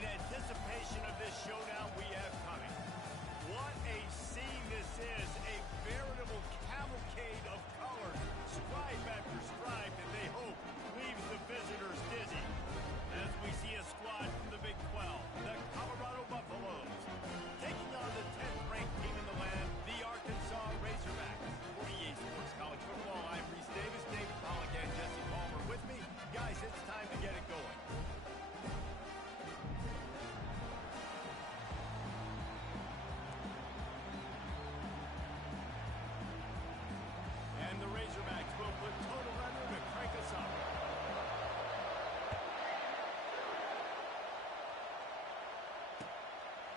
in anticipation of this showdown we have coming. What a scene this is, a veritable cavalcade of colors, stripe after stripe, and they hope leaves the visitors dizzy. As we see a squad from the Big 12, the Colorado Buffaloes, taking on the 10th-ranked team in the land, the Arkansas Razorbacks. For EA Sports College Football, I'm Reese Davis, David Pollack, and Jesse Palmer with me. Guys, it's time to get it going. And the Razorbacks will put total runner to crank us up.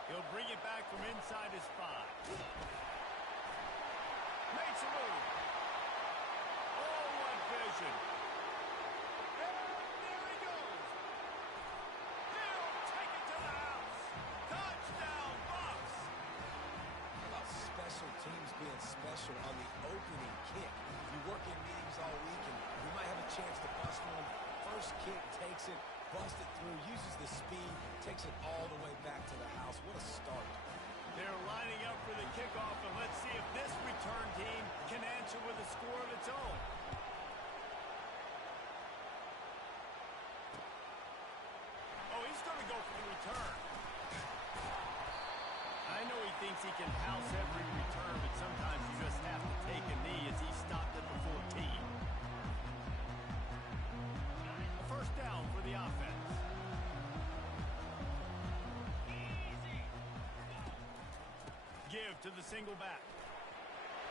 He'll bring it back from inside his 5. Makes a move. Oh, what vision. And there he goes. He'll take it to the house. Touchdown, Buffs. How about special teams being special on the opening kick? You work in meetings all week, and you might have a chance to bust one. First kick takes it, busts it through, uses the speed, takes it all the way back to the house. What a start. They're lining up for the kickoff, and let's see if this return team can answer with a score of its own. Oh, he's going to go for the return. I know he thinks he can house every return, but sometimes you just have to take a knee as he stopped at the 14. A first down for the offense. Give to the single back.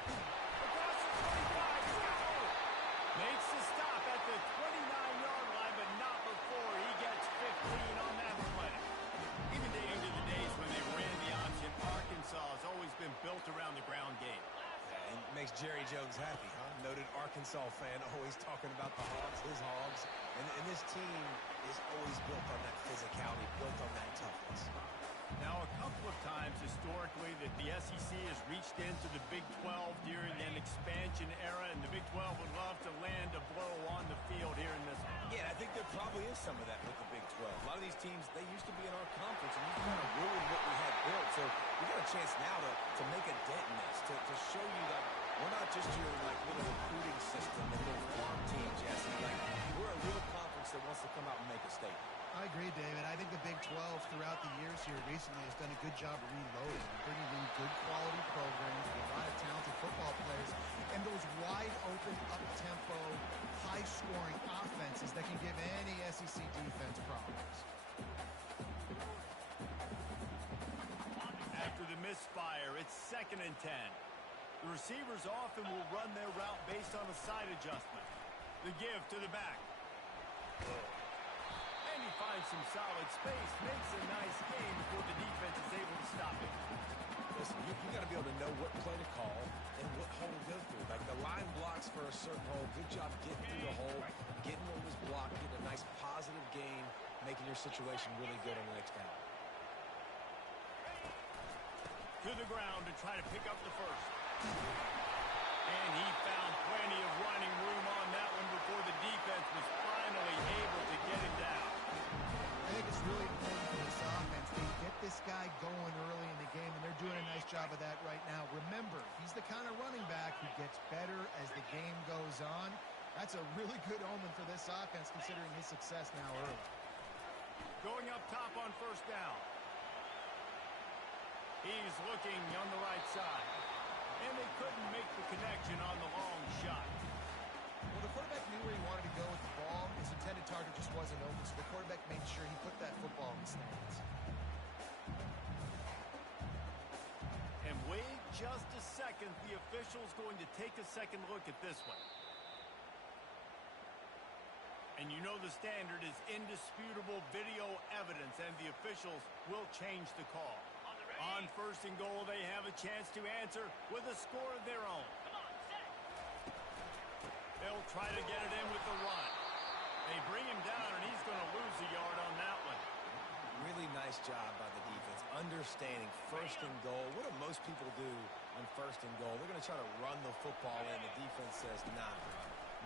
Across the 25, he's got it. Makes the stop at the 29-yard line, but not before he gets 15 on that play. Even dating to the days when they ran the option, Arkansas has always been built around the ground game. Yeah, and makes Jerry Jones happy, huh? Noted Arkansas fan, always talking about the Hogs, his Hogs. And this team is always built on that physicality, built on that toughness. Now, a couple of times historically that the SEC has reached into the Big 12 during an expansion era, and the Big 12 would love to land a blow on the field here in this one. Yeah, I think there probably is some of that with the Big 12. A lot of these teams, they used to be in our conference, and you kind of ruined what we had built. So we got a chance now to make a dent in this, to show you that we're not just your little recruiting system and little farm team, Jesse. We're a real conference that wants to come out and make a statement. I agree, David. I think the Big 12 throughout the years here recently has done a good job reloading, bringing in good quality programs with a lot of talented football players, and those wide open, up-tempo, high-scoring offenses that can give any SEC defense problems. After the misfire, it's 2nd and 10. The receivers often will run their route based on a side adjustment. The give to the back. And he finds some solid space, makes a nice gain before the defense is able to stop it. Listen, you got to be able to know what play to call and what hole to go through. Like the line blocks for a certain hole. Good job getting through the hole, getting what was blocked, getting a nice positive gain, making your situation really good on the next down. To the ground to try to pick up the first. And he found plenty of running room on that one before the defense was finally able to get him down. I think it's really important for this offense. They get this guy going early in the game, and they're doing a nice job of that right now. Remember, he's the kind of running back who gets better as the game goes on. That's a really good omen for this offense, considering his success now early. Going up top on first down. He's looking on the right side. And they couldn't make the connection on the long shot. Well, the quarterback knew where he wanted to go with the ball. His intended target just wasn't open, so the quarterback made sure he put that football in the stands. And wait just a second. The official's going to take a second look at this one. And you know the standard is indisputable video evidence, and the officials will change the call. On 1st and goal, they have a chance to answer with a score of their own. They'll try to get it in with the run. They bring him down, and he's going to lose a yard on that one. Really nice job by the defense, understanding 1st and goal. What do most people do on 1st and goal? They're going to try to run the football in. The defense says, nah,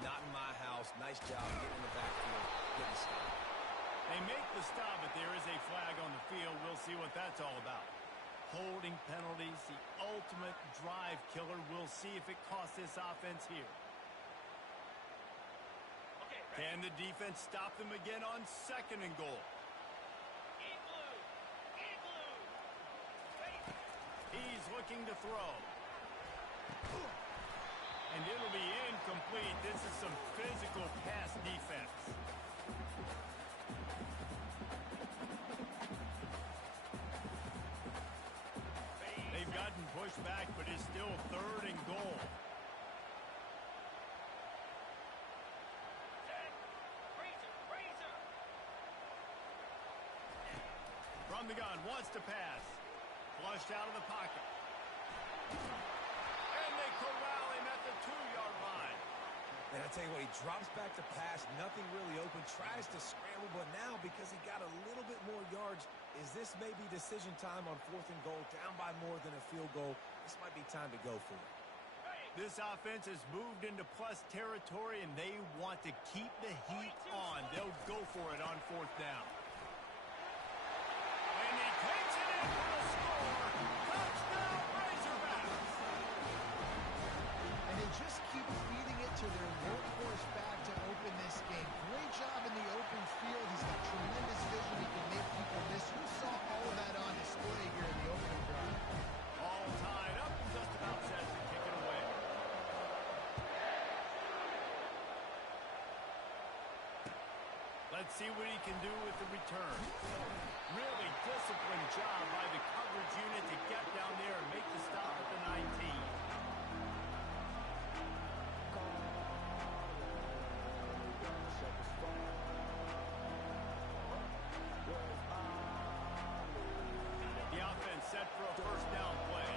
not in my house. Nice job getting in the backfield, getting stopped. They make the stop, but there is a flag on the field. We'll see what that's all about. Holding penalties, the ultimate drive killer. We'll see if it costs this offense here. Can the defense stop them again on 2nd and goal? He's looking to throw. And it'll be incomplete. This is some physical pass defense. They've gotten pushed back, but it's still 3rd and goal. From the gun, wants to pass. Flushed out of the pocket. And they corral him at the 2-yard line. And I tell you what, he drops back to pass, nothing really open, tries to scramble, but now because he got a little bit more yards, is this maybe decision time on 4th and goal, down by more than a field goal? This might be time to go for it. This offense has moved into plus territory, and they want to keep the heat on. They'll go for it on 4th down. And he takes it in for the score. Touchdown, Razorbacks! And they just keep feeding it to their workhorse back to open this game. Great job in the open field. He's got tremendous vision. He can make people miss. You saw all of that on display here in the opening drive. All tied up, just about set to kick it away. Let's see what he can do with the return. Really disciplined job by the coverage unit to get down there and make the stop at the 19. The offense set for a 1st down play.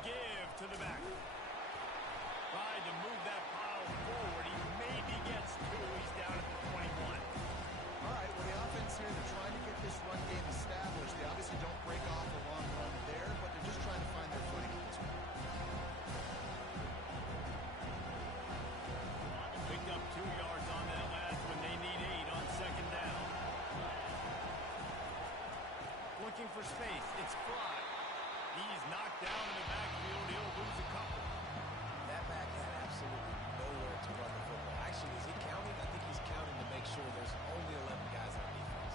Give to the back. Tried to move that pile forward. He maybe gets 2. He's down at the 21. All right, well, the offense here, they're trying to get this run game established. They obviously don't break off a long run there, but they're just trying to find their footing at this point. Picked up 2 yards on that last one. They need 8 on 2nd down. Looking for space. It's Fry. He's knocked down in the backfield. He'll lose a couple. That back had absolutely nowhere to run the football. Actually, is he counting? I think he's counting to make sure there's only 11 guys on defense.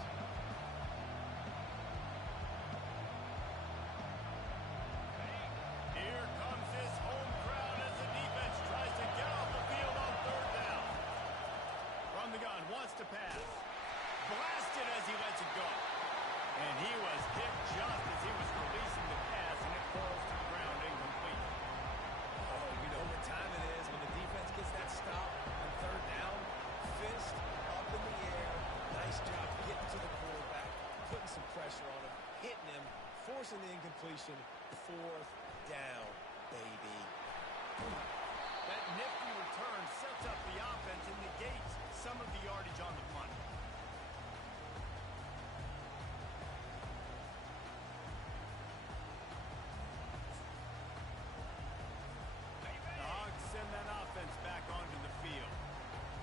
Here comes this home crowd as the defense tries to get off the field on 3rd down. From the gun, wants to pass. Blasted as he lets it go. And he was hit just as he was releasing the pass, and it falls to the ground incomplete. Oh, you know what time it is when the defense gets that stop on 3rd down. Fist up in the air. Nice job getting to the quarterback, putting some pressure on him, hitting him, forcing the incompletion. 4th down, baby. That nifty return sets up the offense and negates some of the yardage on the punt. The Hogs send that offense back onto the field.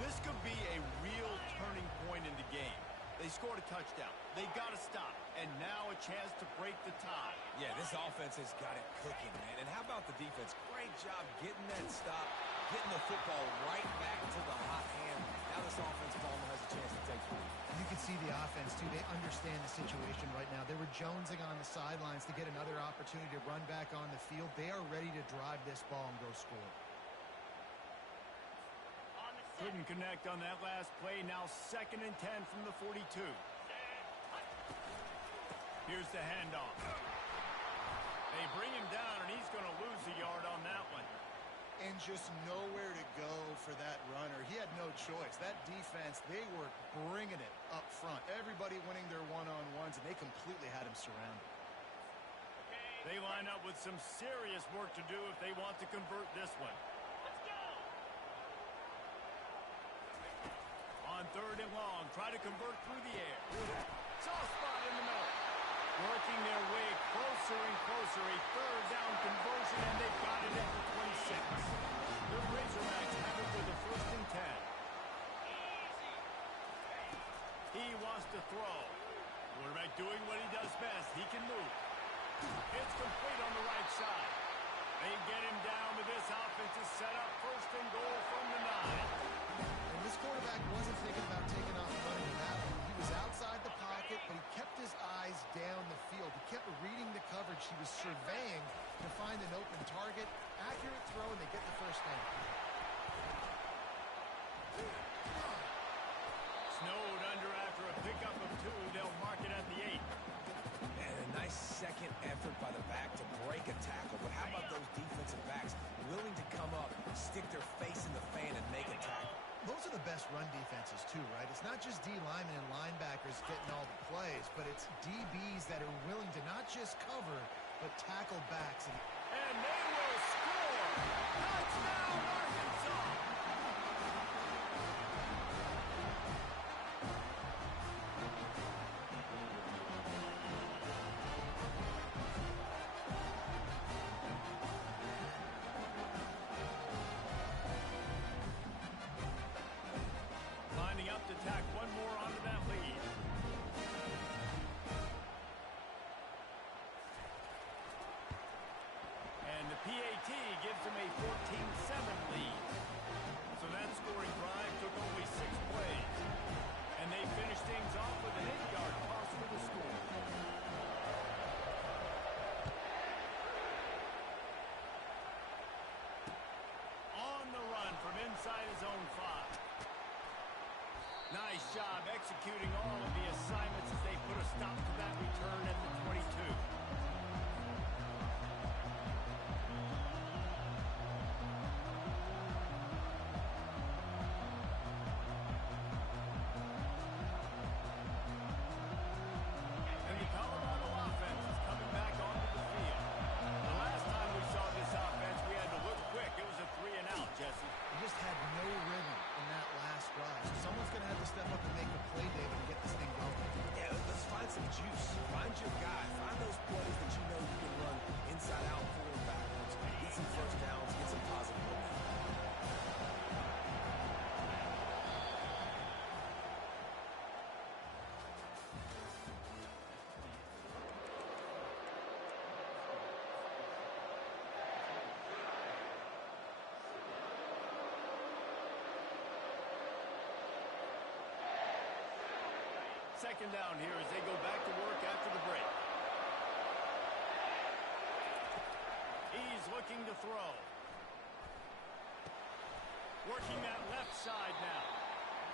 This could be a real turning point in the game. They scored a touchdown. They got to stop. And now a chance to break the tie. Yeah, this offense has got it cooking, man. And how about the defense? Great job getting that stop, getting the football right back to the hot hand. Now this offense, Palmer, has a chance to take the lead. You can see the offense, too. They understand the situation right now. They were jonesing on the sidelines to get another opportunity to run back on the field. They are ready to drive this ball and go score. Couldn't connect on that last play. Now 2nd and 10 from the 42. Here's the handoff. They bring him down, and he's going to lose a yard on that one. And just nowhere to go for that runner. He had no choice. That defense, they were bringing it up front. Everybody winning their one-on-ones, and they completely had him surrounded. They line up with some serious work to do if they want to convert this one. On 3rd and long, try to convert through the air. Soft spot in the middle. Working their way closer and closer. A 3rd down conversion, and they've got it at the 26. The Razorbacks have it with the 1st and 10. He wants to throw. Quarterback doing what he does best. He can move. It's complete on the right side. They get him down with this offense to set up first and goal from the 9. And this quarterback wasn't thinking about taking off and running with that one. He was outside the pocket, but he kept his eyes down the field. He kept reading the coverage. He was surveying to find an open target. Accurate throw, and they get the first down. Snowed under after a pickup of 2. They'll mark it at the 8. And a nice second effort by the back to break a tackle. But how about those defensive backs willing to come up, stick their face in the fan, and make a tackle? Those are the best run defenses, too, right? It's not just D linemen and linebackers getting all the plays, but it's DBs that are willing to not just cover, but tackle backs. And they will score! Touchdown, Arkansas! Lining up to tack one more onto that lead. And the PAT gives them a 14-7 lead. So that scoring drive took only 6 plays. And they finished things off with an 8-yard toss for the score. On the run from inside his own 5. Nice job executing all of the assignments as they put a stop to that return at the 22. And the Colorado offense is coming back onto the field. The last time we saw this offense, we had to look quick. It was a 3-and-out, Jesse. He just had no rhythm in that last drive. So someone's going to have to step up and make a play, David, and get this thing going. Yeah, let's find some juice. Find your guy. Find those plays that you know you can run inside out, forward, backwards. Get some first downs. Get some positive momentum. Second down here as they go back to work after the break. He's looking to throw. Working that left side now.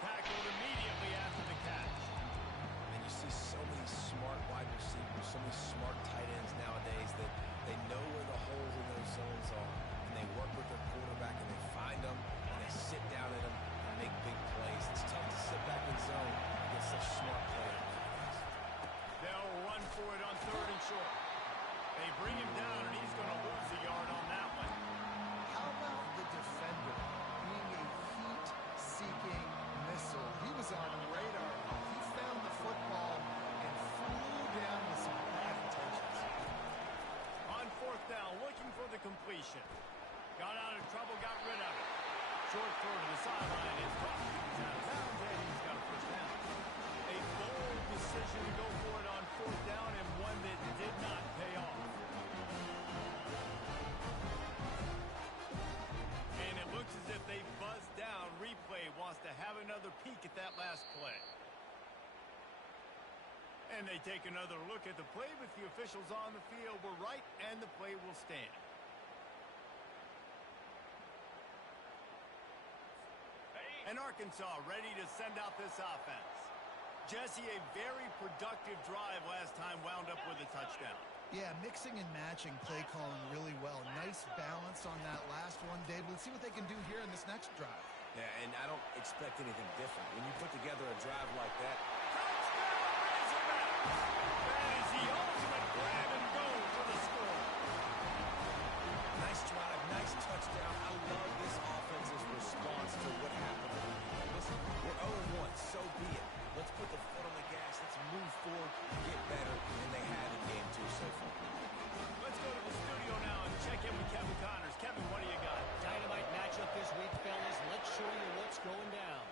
Tackled immediately after the catch. And you see so many smart wide receivers, so many smart tight ends nowadays that they know where the holes in those zones are. And they work with their quarterback and they find them and they sit down in them and make big plays. It's tough to sit back in zone against such smart players. They'll run for it on 3rd and short. They bring him down and he's going to lose a yard on that one. How about the defender being a heat-seeking missile? He was on radar. He found the football and flew down with some bad intentions. On 4th down, looking for the completion. Got out of trouble, got rid of it. Short throw to the sideline is caught. He's out of bounds, and he's got a first down. A bold decision to go for it on 4th down, and one that did not pay off. And it looks as if they buzzed down. Replay wants to have another peek at that last play. And they take another look at the play, but the officials on the field were right, and the play will stand. And Arkansas ready to send out this offense. Jesse, a very productive drive last time, wound up with a touchdown. Yeah, mixing and matching play calling really well. Nice balance on that last one, Dave. Let's see what they can do here in this next drive. Yeah, and I don't expect anything different. When you put together a drive like that. Touchdown, Razorbacks! That is the ultimate grab and go for the score. Nice drive, nice touchdown. I love this offense's response to what happened. Listen, we're 0-1, so be it. Let's put the foot on the gas. Let's move forward, get better, and they have in game 2 so far. Let's go to the studio now and check in with Kevin Connors. Kevin, what do you got? Dynamite matchup this week, fellas. Let's show you what's going down.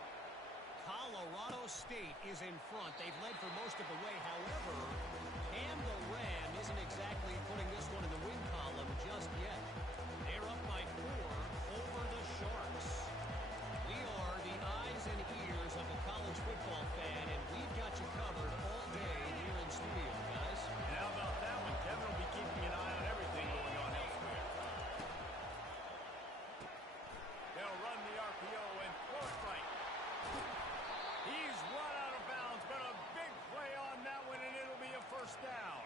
Colorado State is in front. They've led for most of the way. However, Cam the Ram isn't exactly putting this one in the win column just yet. They're up by 4 over the Sharks. We are the eyes and ears of a college football fan, and we've got you covered all day here in studio, guys. And how about that one? Kevin will be keeping an eye on everything going on elsewhere. They'll run the RPO and throw it right. He's run out of bounds, but a big play on that one, and it'll be a first down.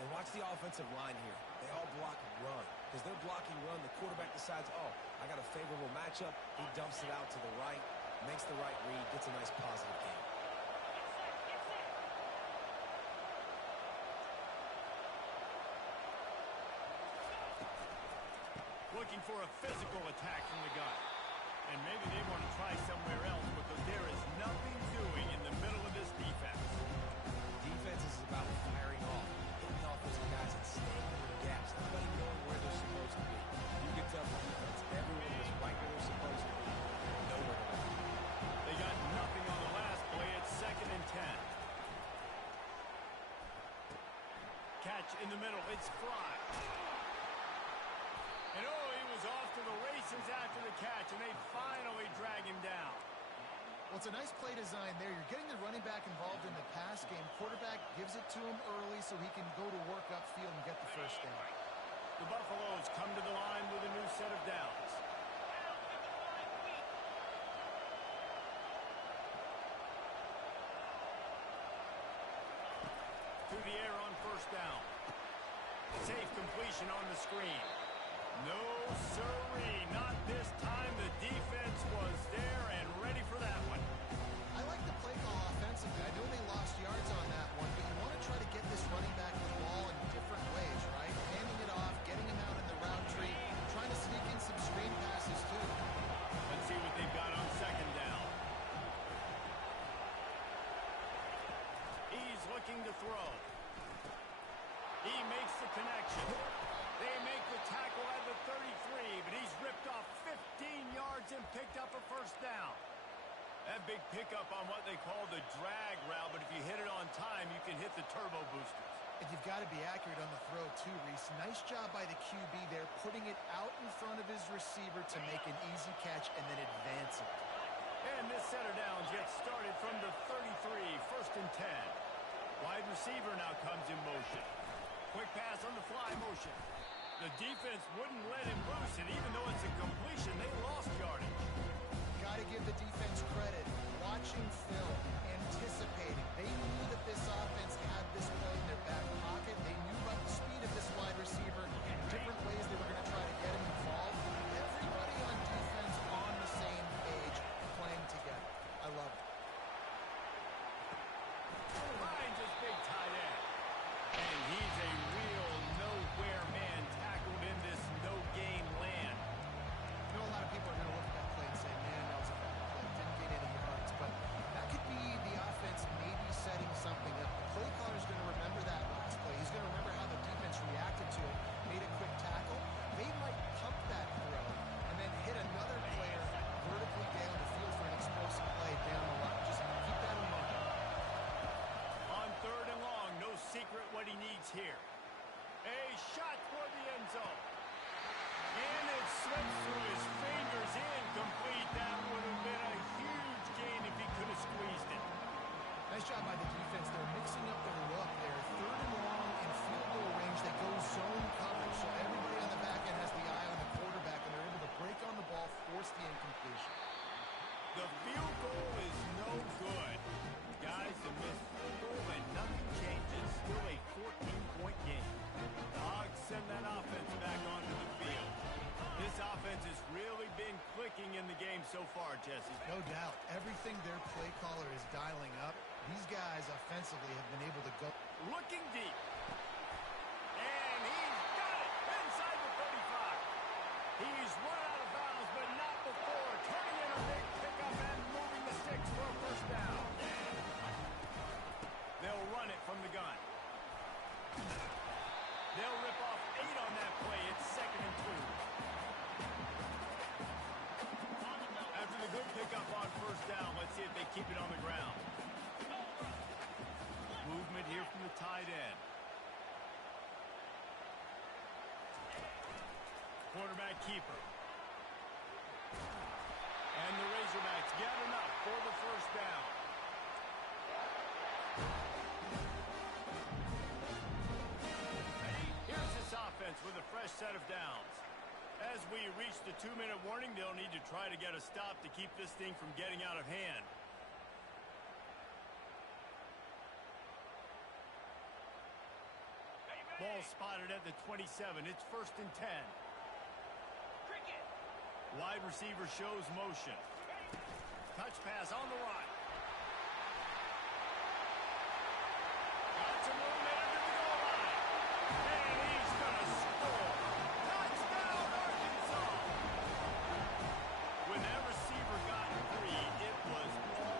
And watch the offensive line here. They all block run. Because they're blocking run, the quarterback decides, oh, I got a favorable matchup. He dumps it out to the right, makes the right read, gets a nice positive gain. Looking for a physical attack from the gun. And maybe they want to try somewhere else, but there is nothing doing in the middle of this defense. Defense is about firing off, hitting the offensive guys and staying in their gaps, everybody knowing where they're supposed to be. You can tell the defense, everyone is right where they're supposed to be, nowhere to run. They got nothing on the last play. It's 2nd and 10. Catch in the middle. It's Fry. And oh, he was off to the races after the catch, and they finally drag him down. Well, it's a nice play design there. You're getting the running back involved in the pass game. Quarterback gives it to him early so he can go to work upfield and get the first down. The Buffaloes come to the line with a new set of downs. To the air on first down. Safe completion on the screen. No, sirree, not this time. The defense was there and ready for that one. I like the play call offensively. I know they lost yards on that one, but you want to try to get this running back the ball in different ways, right? Handing it off, getting him out in the route tree, trying to sneak in some screen passes too. Let's see what they've got on 2nd down. He's looking to throw. He makes the connection. They make the tackle at the 33, but he's ripped off 15 yards and picked up a first down. That big pickup on what they call the drag route, but if you hit it on time, you can hit the turbo boosters. And you've got to be accurate on the throw too, Reese. Nice job by the QB there, putting it out in front of his receiver to make an easy catch and then advance it. And this set of downs gets started from the 33, 1st and 10. Wide receiver now comes in motion. Quick pass on the fly motion. The defense wouldn't let him loose, and even though it's a completion, they lost yardage. Got to give the defense credit. Watching film, anticipating. They knew that this offense had this play in their back pocket. They knew about the speed of this wide receiver and different ways they were going to try to get him involved. Everybody on defense on the same page, playing together. I love it. Finds his big tight end. And he's a real nowhere man tackled in this no-gain land. I know a lot of people are going to look at that play and say, man, that was a bad play. Didn't get any yards. But that could be the offense maybe setting something up. The play caller is going to remember that last play. He's going to remember how the defense reacted to it, made a quick tackle. They might pump that throw and then hit another player vertically down the field for an explosive play down the line. Just keep that in mind. On 3rd and long, no secret what he needs here. A shot toward the end zone. And it slips through his fingers, incomplete. That would have been a huge gain if he could have squeezed it. Nice job by the defense. They're mixing up their look there. 3rd and long in field goal range. They go zone coverage, so everybody on the back end has the eye on the quarterback, and they're able to break on the ball, force the incompletion. The field goal is no good. Guys, the missed field goal and nothing changes. Still a 14-point game. The Hogs send that offense back onto the field. This offense has really been clicking in the game so far, Jesse. No doubt. Everything their play caller is dialing up, these guys offensively have been able to go. Looking deep. And he's got it inside the 35. He's run out of bounds, but not before. Turning in a big pickup and moving the sticks for a first down. They'll run it from the gun. They'll rip off 8 on that play. It's 2nd and 2. After the good pickup on first down, let's see if they keep it on the ground. movement here from the tight end. Quarterback keeper. And the Razorbacks get enough for the first down. Here's this offense with a fresh set of downs. As we reach the 2-minute warning, they'll need to try to get a stop to keep this thing from getting out of hand. Ball spotted at the 27. It's 1st and 10. Wide receiver shows motion. Touch pass on the right. Got some momentum to the goal line. And he's going to score. Touchdown, Arkansas. When that receiver got free, it was all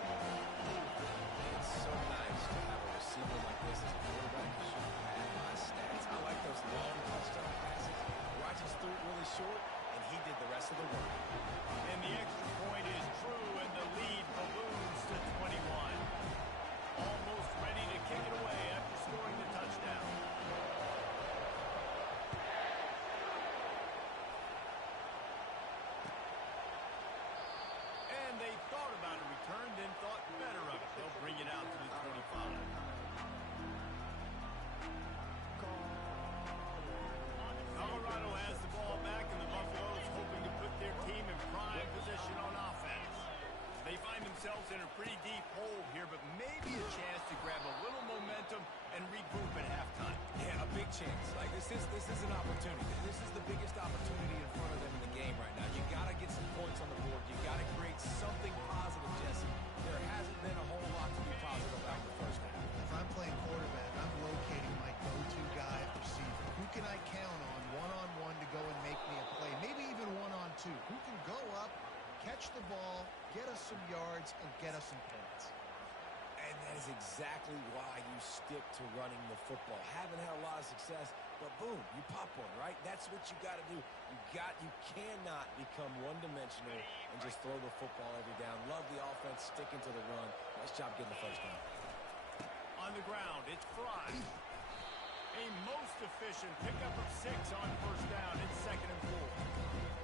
over. It's so nice to have a receiver like this as a quarterback who should pad my stats. I like those long touchdown passes. Rogers threw it really short, and he did the rest of the work. And the extra point is true, and the lead balloons to 21. Almost ready to kick it away after scoring the touchdown. And they thought about a return, then thought better of it. They'll bring it out to the 25. Colorado has the ball back, and the Buffaloes hoping to put their team in prime position on offense. They find themselves in a pretty deep hole here, but maybe a chance to grab a little momentum and regroup at halftime. Yeah, a big chance. Like this is an opportunity. This is the biggest opportunity in front of them in the game right now. You got to get some points on the board. You got to create something positive, Jesse. There hasn't been a whole lot to be positive about the first half. If I'm playing quarterback, I'm locating my go-to guy at receiver. Who can I count on one-on-one to go and make me a play? Maybe even one-on-two. Who can go up, catch the ball, get us some yards, and get us some points? And that is exactly why you stick to running the football. Haven't had a lot of success, but boom, you pop one, right? That's what you got to do. You cannot become one-dimensional and just throw the football every down. Love the offense, sticking to the run. Nice job getting the first down. On the ground, it's Fry. A most efficient pickup of 6 on first down. It's 2nd and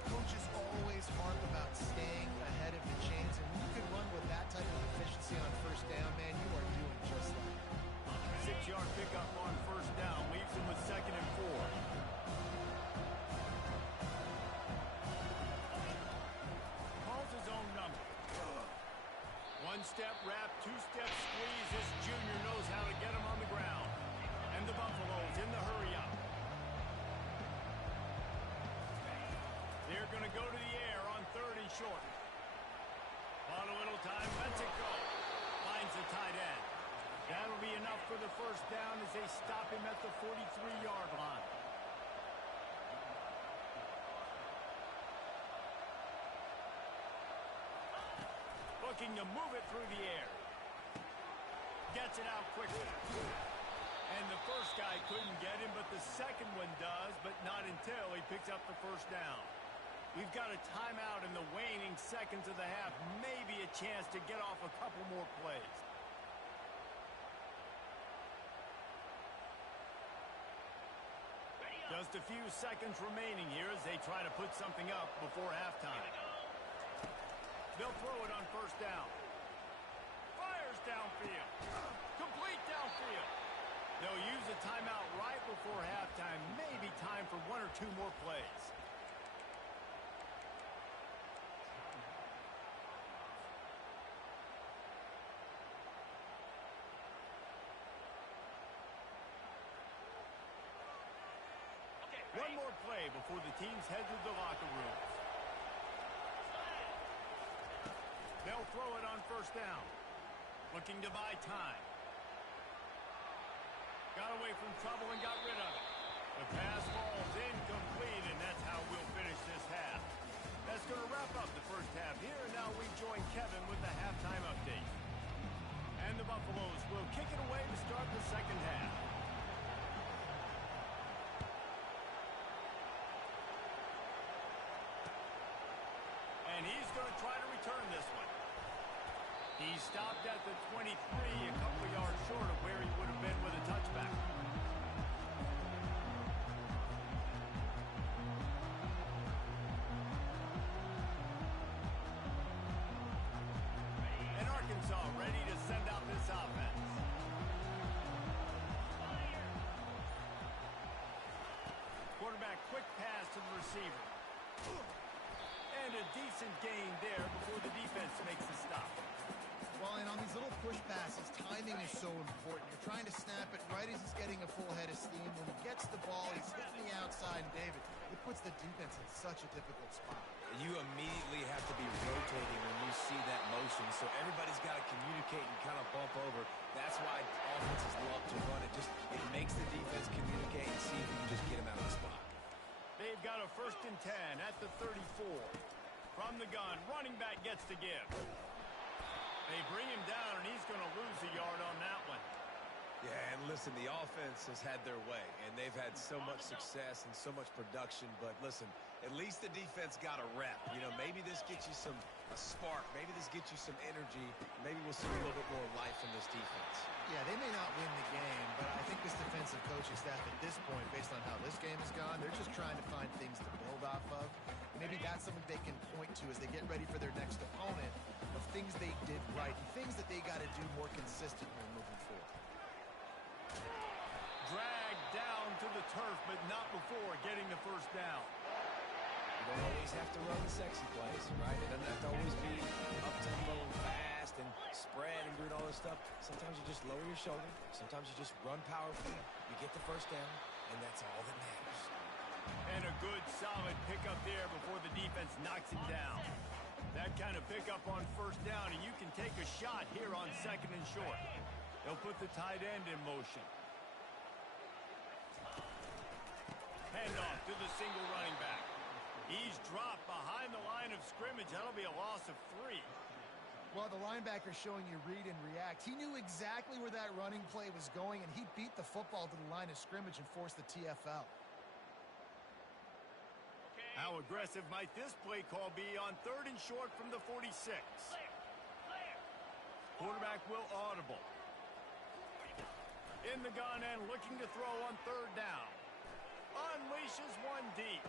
4. Coaches always harp about staying ahead of the chains, and when you can run with that type of efficiency on first down, man, you are doing just that. 6-yard pickup on first down leaves him with 2nd and 4. Calls his own number. 1-step wrap, 2-step squeeze. This junior knows how to get him on the ground. And the Buffaloes in the hurry up. They're going to go to the air on 3rd and short. On a little time, lets it go. Finds the tight end. That'll be enough for the first down as they stop him at the 43-yard line. Looking to move it through the air. Gets it out quickly. And the first guy couldn't get him, but the second one does, but not until he picks up the first down. We've got a timeout in the waning seconds of the half. Maybe a chance to get off a couple more plays. Just a few seconds remaining here as they try to put something up before halftime. They'll throw it on first down. Fires downfield. Complete downfield. They'll use a timeout right before halftime. Maybe time for 1 or 2 more plays. One more play before the teams head to the locker rooms. They'll throw it on first down. Looking to buy time. Got away from trouble and got rid of it. The pass falls incomplete, and that's how we'll finish this half. That's going to wrap up the first half here, and now we join Kevin with the halftime update. And the Buffaloes will kick it away to start the second half. And he's going to try to return this one. He stopped at the 23, a couple yards short of where he would have been with a touchback. And Arkansas ready to send out this offense. Quarterback quick pass to the receiver. And a decent gain there before the defense makes the stop. Well, and on these little push passes, timing is so important. You're trying to snap it right as he's getting a full head of steam. When he gets the ball, he's hitting the outside, and David, it puts the defense in such a difficult spot. You immediately have to be rotating when you see that motion, so everybody's got to communicate and kind of bump over. That's why offenses love to run it. It makes the defense communicate and see if you can just get him out of the spot. They've got a 1st and 10 at the 34. From the gun, running back gets to give. They bring him down, and he's going to lose a yard on that one. Yeah, and listen, the offense has had their way, and they've had so much success and so much production. But listen, at least the defense got a rep. You know, maybe this gets you a spark. Maybe this gets you some energy. Maybe we'll see a little bit more life from this defense. Yeah, they may not win the game, but I think this defensive coaching staff at this point, based on how this game has gone, they're just trying to find things to build off of. Maybe that's something they can point to as they get ready for their next opponent, of things they did right and things that they got to do more consistently moving forward. Dragged down to the turf, but not before getting the 1st down. You don't always have to run the sexy plays, right? It doesn't have to always be up-tempo and fast and spread and doing all this stuff. Sometimes you just lower your shoulder. Sometimes you just run powerfully. You get the 1st down, and that's all that matters. And a good, solid pickup there before the defense knocks him down. That kind of pickup on 1st down, and you can take a shot here on 2nd and short. They'll put the tight end in motion. Handoff to the single running back. He's dropped behind the line of scrimmage. That'll be a loss of 3. Well, the linebacker's showing you read and react. He knew exactly where that running play was going, and he beat the football to the line of scrimmage and forced the TFL. How aggressive might this play call be on 3rd and short from the 46? Quarterback will audible. In the gun and looking to throw on 3rd down. Unleashes one deep.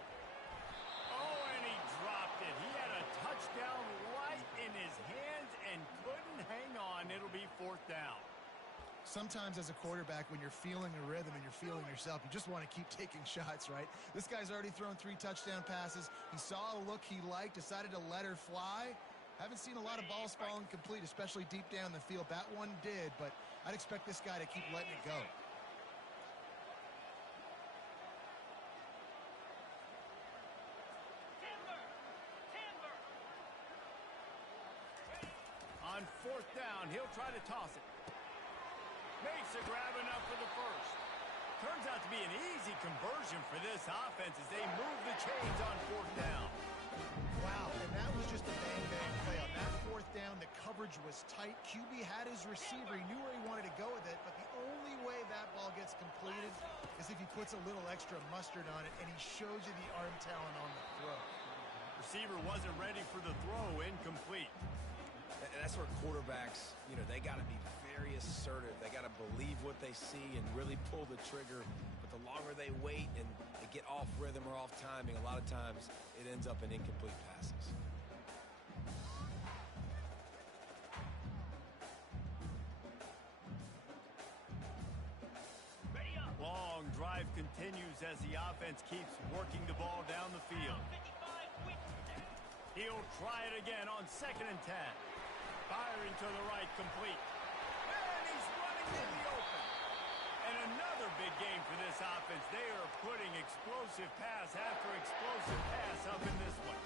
Oh, and he dropped it. He had a touchdown right in his hands and couldn't hang on. It'll be 4th down. Sometimes as a quarterback, when you're feeling a rhythm and you're feeling yourself, you just want to keep taking shots, right? This guy's already thrown 3 touchdown passes. He saw a look he liked, decided to let her fly. Haven't seen a lot of balls falling complete, especially deep down the field. That one did, but I'd expect this guy to keep letting it go. On 4th down, he'll try to toss it. Makes a grab enough for the 1st. Turns out to be an easy conversion for this offense as they move the chains on 4th down. Wow, and that was just a bang-bang play. On that 4th down, the coverage was tight. QB had his receiver. He knew where he wanted to go with it, but the only way that ball gets completed is if he puts a little extra mustard on it, and he shows you the arm talent on the throw. Receiver wasn't ready for the throw, incomplete. And that's where quarterbacks, you know, they got to be very assertive. They got to believe what they see and really pull the trigger. But the longer they wait and they get off rhythm or off timing, a lot of times it ends up in incomplete passes. Long drive continues as the offense keeps working the ball down the field. He'll try it again on 2nd and 10. Firing to the right, complete. And he's running in the open. And another big game for this offense. They are putting explosive pass after explosive pass up in this one.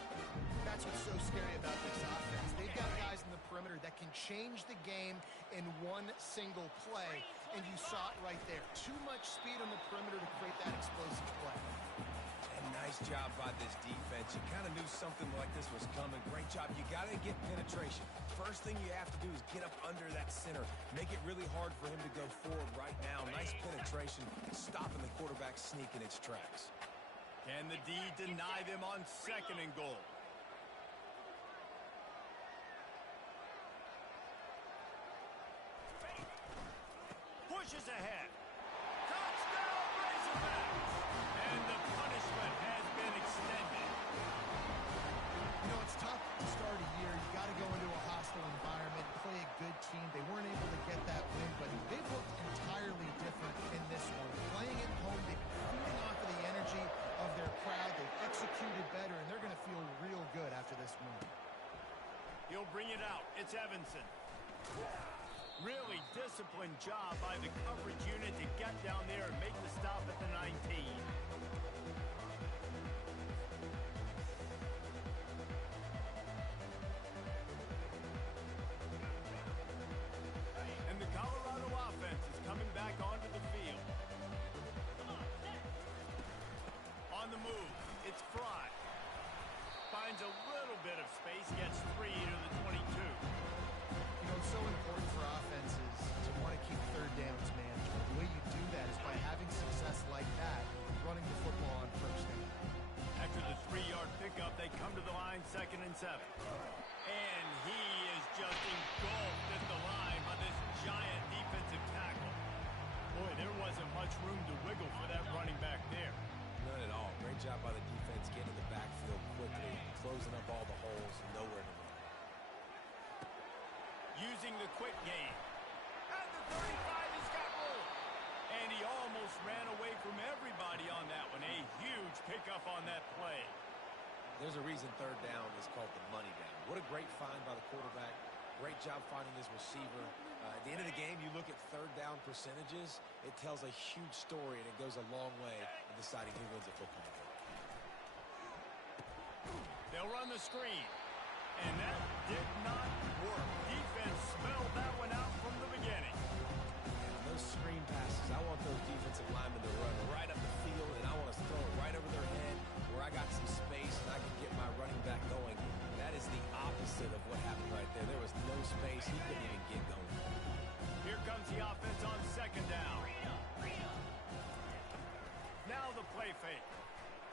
That's what's so scary about this offense. They've got guys in the perimeter that can change the game in one single play. And you saw it right there. Too much speed on the perimeter to create that explosive play. Nice job by this defense. You kind of knew something like this was coming. Great job. You got to get penetration. First thing you have to do is get up under that center. Make it really hard for him to go forward right now. Nice penetration, stopping the quarterback sneak in its tracks. Can the D deny them on 2nd and goal? pushes ahead. Touchdown, Razorbacks! And the punishment has been extended. You know, it's tough to start a year. You got to go into a hostile environment, play a good team. They weren't able to get that win, but they've looked entirely different in this one. Playing at home, they've been feeding off of the energy of their crowd. They've executed better, and they're going to feel real good after this win. He'll bring it out. It's Evanson. Really disciplined job by the coverage unit to get down there and make the stop at the 19. And the Colorado offense is coming back onto the field. On the move, it's Fry. Finds a little bit of space, gets 3 to the 22. You know, it's so important for offenses to want to keep third downs management. The way you do that is by having success like that, running the football on first down. After the 3-yard pickup, they come to the line 2nd and 7. And he is just engulfed at the line by this giant defensive tackle. Boy, there wasn't much room to wiggle for that running back there. None at all. Great job by the defense getting in the backfield quickly, closing up all the holes, nowhere to run. Using the quick game. At the 35, he's got room. And he almost ran away from everybody on that one. A huge pickup on that play. There's a reason third down is called the money down. What a great find by the quarterback. Great job finding his receiver. At the end of the game, you look at third down percentages, it tells a huge story, and it goes a long way in deciding who wins a football game. They'll run the screen. And that did not work. Defense smelled that one out from the beginning. And those screen passes, I want those defensive linemen to run right up the field, and I want to throw it right over their head where I got some space and I can get my running back going. That is the opposite of what happened right there. There was no space. He couldn't even get going. Here comes the offense on 2nd down. Now the play fake.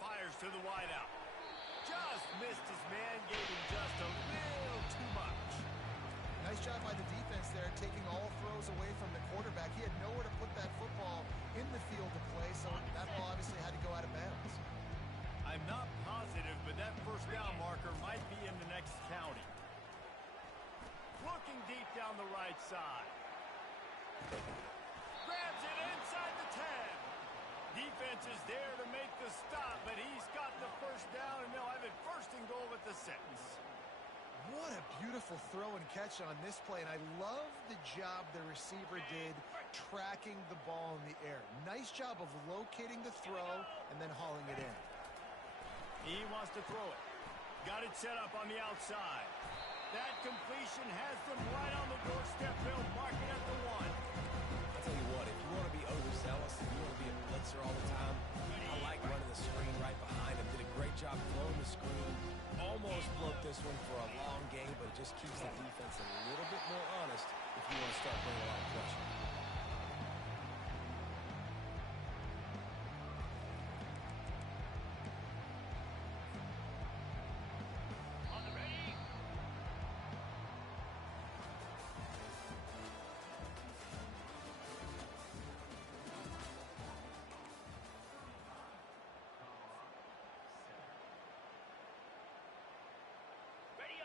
Fires to the wideout. Just missed his man, gave him just a little too much. Nice job by the defense there, taking all throws away from the quarterback. He had nowhere to put that football in the field to play, so that ball obviously had to go out of bounds. I'm not positive, but that first down marker might be in the next county. Looking deep down the right side. Grabs it inside the 10. Defense is there to make the stop, but he's got the first down, and they'll have it 1st and goal at the 6. What a beautiful throw and catch on this play, and I love the job the receiver did tracking the ball in the air. Nice job of locating the throw and then hauling it in. He wants to throw it. Got it set up on the outside. That completion has them right on the doorstep. They'll mark it at the 1. I'll tell you what, if you want to be overzealous, if you want to be a blitzer all the time, I like running the screen right behind him. Did a great job throwing the screen. Almost broke this one for a long game, but it just keeps the defense a little bit more honest if you want to start bringing a lot of pressure.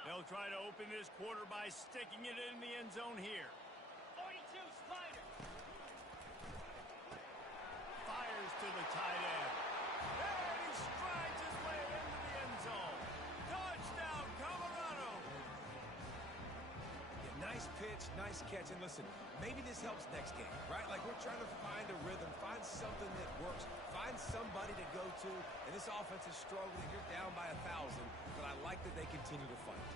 They'll try to open this quarter by sticking it in the end zone here. 42, Spider. Fires to the tight end. And he strides his way into the end zone. Touchdown, Colorado! Yeah, nice pitch, nice catch. And listen, maybe this helps next game, right? Like we're trying to find a rhythm, find something that works, find somebody to go to. And this offense is struggling. You're down by 1,000, but I like that they continue to fight.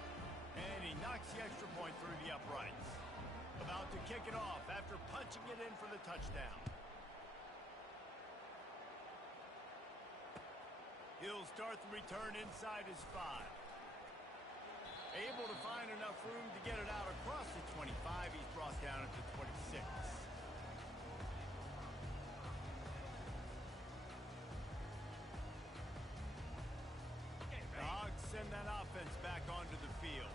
And he knocks the extra point through the uprights. About to kick it off after punching it in for the touchdown. He'll start the return inside his 5. Able to find enough room to get it out across the 25. He's brought down at the 26. The Hogs send that offense back onto the field.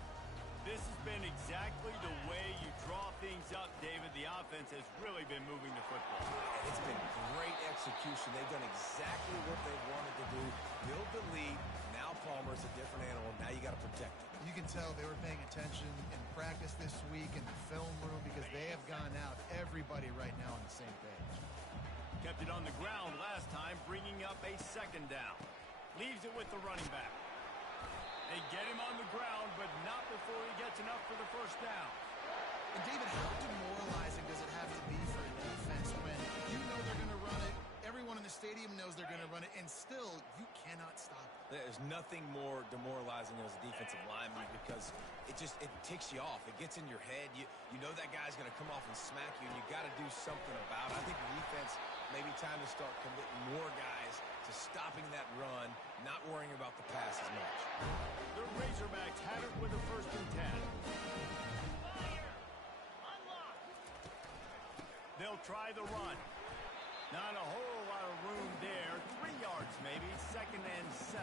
This has been exactly the way you draw things up, David. The offense has really been moving the football. And it's been great execution. They've done exactly what they wanted to do. Build the lead. Now Palmer's a different animal. Now you got to protect him. You can tell they were paying attention in practice this week in the film room because they have gone out, everybody right now on the same page. Kept it on the ground last time, bringing up a second down. Leaves it with the running back. They get him on the ground, but not before he gets enough for the first down. And David, how demoralizing does it have to be for a defense when you know they're going to run it, everyone in the stadium knows they're going to run it, and still you cannot stop it? There's nothing more demoralizing as a defensive lineman because it ticks you off. It gets in your head. You know that guy's going to come off and smack you, and you got to do something about it. I think the defense maybe time to start committing more guys to stopping that run, not worrying about the pass as much. The Razorbacks had it with a 1st and 10. They'll try the run. Not a whole lot of room there. 3 yards maybe. 2nd and 7.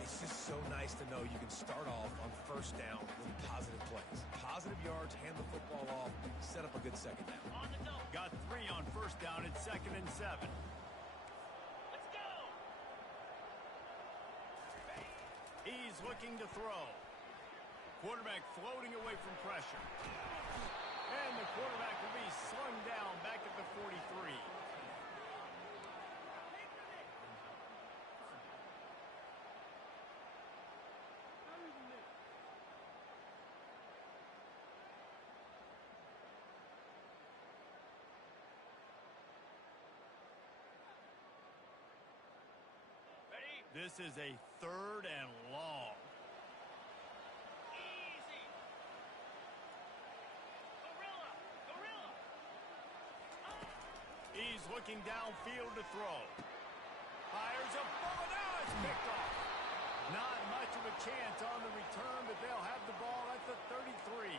It's just so nice to know you can start off on 1st down with positive plays. Positive yards, hand the football off, set up a good 2nd down. Got 3 on 1st down at 2nd and 7. Let's go! He's looking to throw. Quarterback floating away from pressure. And the quarterback will be slung down back at the 43. This is a 3rd and long. Easy. Gorilla. He's looking downfield to throw. Fires a ball. Now it's picked off. Not much of a chance on the return, but they'll have the ball at the 33.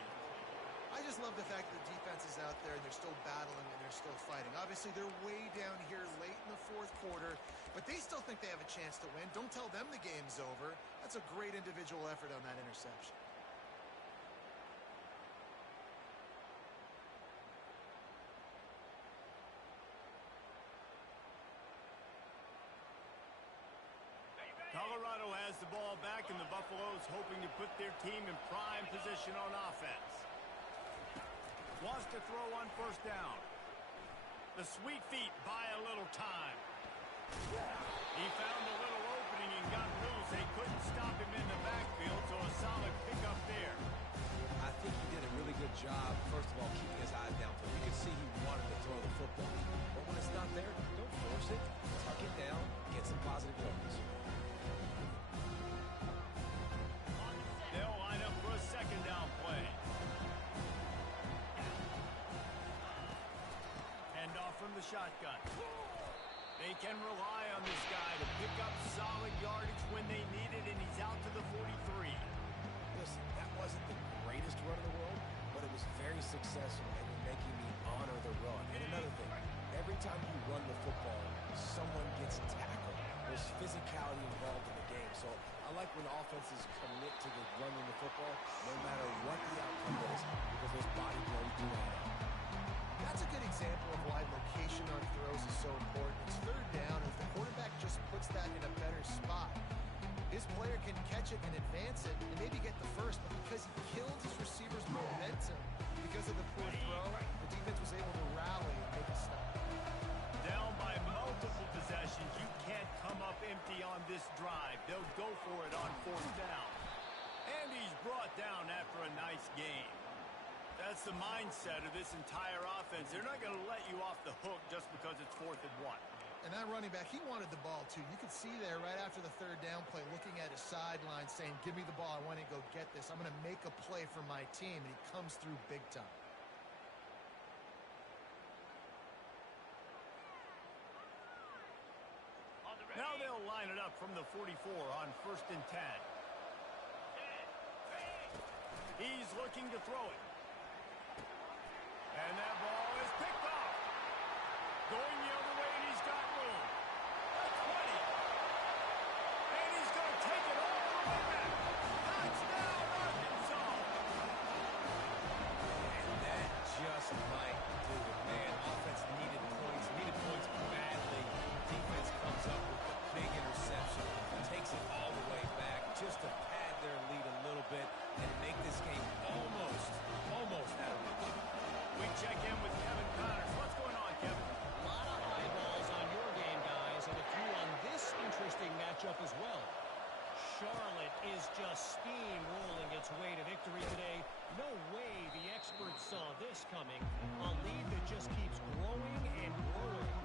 I just love the fact that the defense is out there and they're still battling and they're still fighting. Obviously, they're way down here late in the 4th quarter, but they still think they have a chance to win. Don't tell them the game's over. That's a great individual effort on that interception. Colorado has the ball back, and the Buffaloes hoping to put their team in prime position on offense. Wants to throw on 1st down. The sweet feet buy a little time. He found a little opening and got loose. They couldn't stop him in the backfield, so a solid pickup there. I think he did a really good job, first of all, keeping his eyes downfield. You can see he wanted to throw the football. But when it's not there, don't force it. Tuck it down, get some positive yards. They'll line up for a 2nd down play. Handoff from the shotgun. They can rely on this guy to pick up solid yardage when they need it, and he's out to the 43. Listen, that wasn't the greatest run in the world, but it was very successful, and you're making me honor the run. And another thing, every time you run the football, someone gets tackled. There's physicality involved in the game. So I like when offenses commit to the running the football, no matter what the outcome is, because those body blows do add up. That's a good example of why location on throws is so important. It's 3rd down, and if the quarterback just puts that in a better spot, his player can catch it and advance it and maybe get the first, but because he killed his receiver's momentum because of the poor throw, the defense was able to rally and make a stop. Down by multiple possessions, you can't come up empty on this drive. They'll go for it on 4th down. And he's brought down after a nice game. That's the mindset of this entire offense. They're not going to let you off the hook just because it's 4th and 1. And that running back, he wanted the ball too. You could see there right after the 3rd down play, looking at his sideline saying, give me the ball, I want to go get this. I'm going to make a play for my team, and he comes through big time. Now they'll line it up from the 44 on 1st and 10. He's looking to throw it. And that ball is picked off. Going the other way, and he's got room. A 20. And he's going to take it all the way back. Touchdown, Arkansas. matchup as well. Charlotte is just steamrolling its way to victory today. No way the experts saw this coming. A lead that just keeps growing and growing.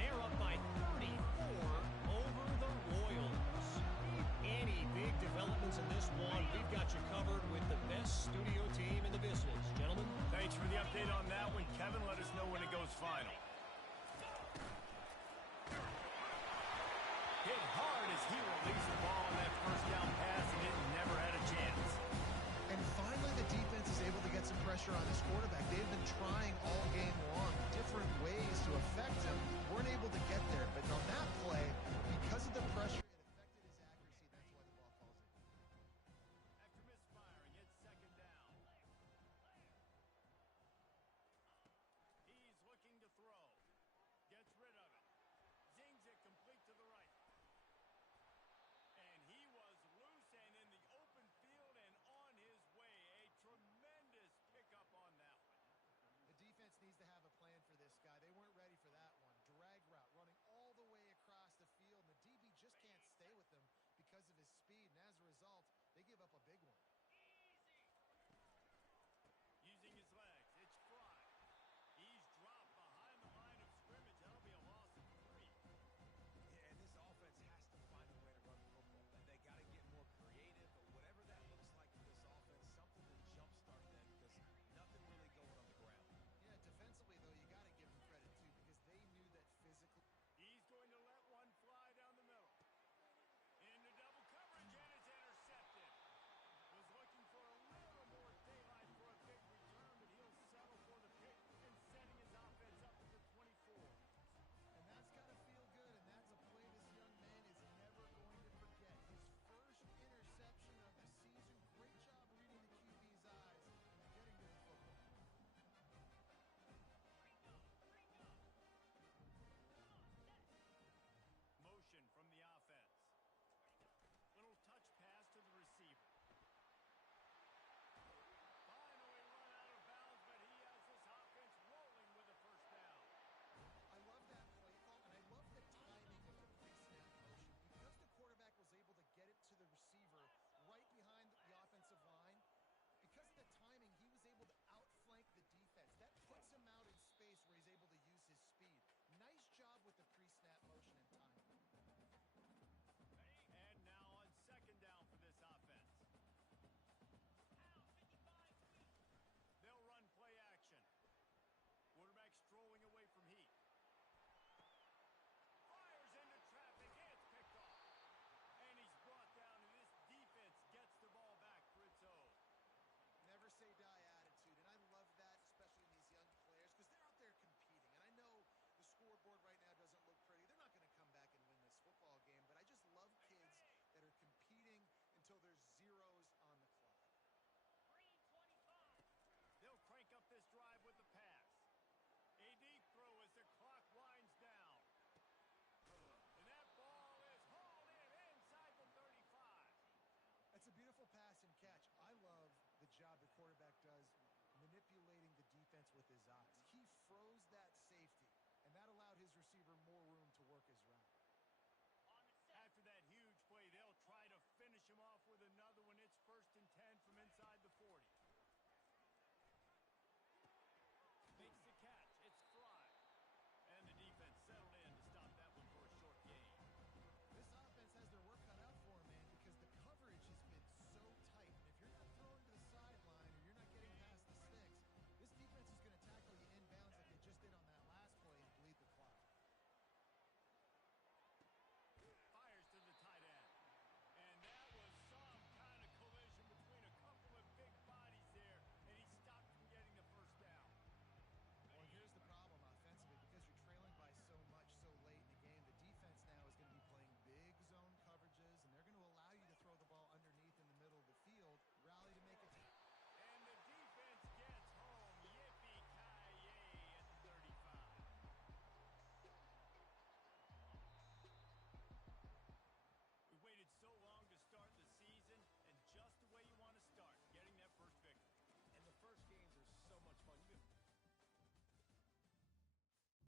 They're up by 34 over the Royals. Any big developments in this one, we've got you covered with the best studio team in the business. Gentlemen. Thanks for the update on that one, Kevin. Let us know when it goes final. Hit hard as he released the ball on that first down pass, and it never had a chance. And finally, the defense is able to get some pressure on this quarterback. They've been trying all game long different ways to affect him. Weren't able to get there, but on that play,